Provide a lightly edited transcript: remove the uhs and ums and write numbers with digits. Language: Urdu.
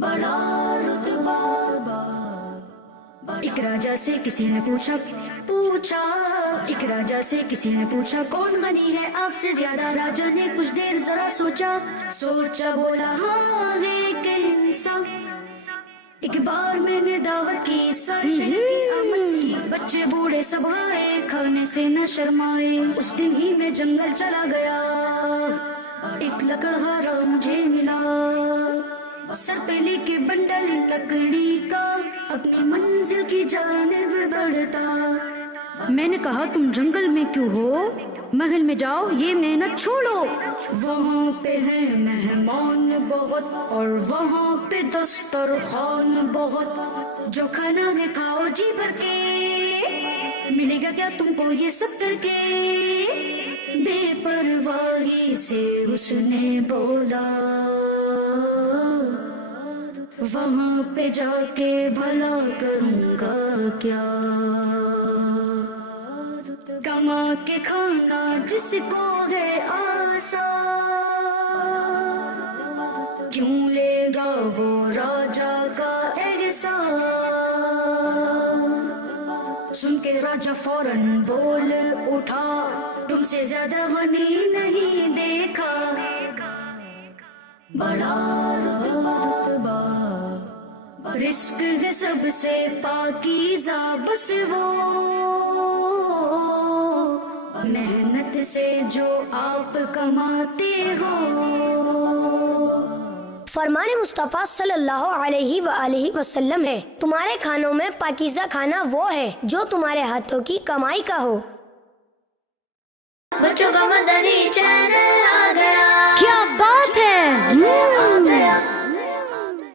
بڑا رتبہ. ایک راجا سے کسی نے پوچھا ایک راجا سے کسی نے پوچھا کون غنی ہے آپ سے زیادہ. راجا نے کچھ دیر ذرا سوچا بولا ہاں ہے ایک انسان. ایک بار میں نے دعوت کی سارے شہر کی آمد کی. بچے بوڑھے سب آئے کھانے سے نہ شرمائے. اس دن ہی میں جنگل چلا گیا. ایک لکڑہارا مجھے ملا. سر پہ لے کے بنڈل لکڑی کا اپنی منزل کی جانب بڑھتا. میں نے کہا تم جنگل میں کیوں ہو؟ محل میں جاؤ یہ محنت چھوڑو. وہاں پہ ہیں مہمان بہت اور وہاں پہ دسترخوان بہت. جو کھانا ہے کھاؤ جی بھر کے. ملے گا کیا تم کو یہ سب کر کے؟ بے پرواہی سے اس نے بولا وہاں پہ جا کے بھلا کروں گا کیا. کما کے کھانا جس کو ہے آسان کیوں لے گا وہ راجا کا احسان. سن کے راجا فوراً بول اٹھا تم سے زیادہ غنی نہیں دیکھا. بڑا رتبہ رزق ہے سب سے پاکیزہ بس وہ محنت سے جو آپ کماتے ہو. فرمان مصطفیٰ صلی اللہ علیہ وآلہ وسلم ہے تمہارے کھانوں میں پاکیزہ کھانا وہ ہے جو تمہارے ہاتھوں کی کمائی کا ہو. بچوں کا مدنی چینل آ گیا. کیا بات ہے.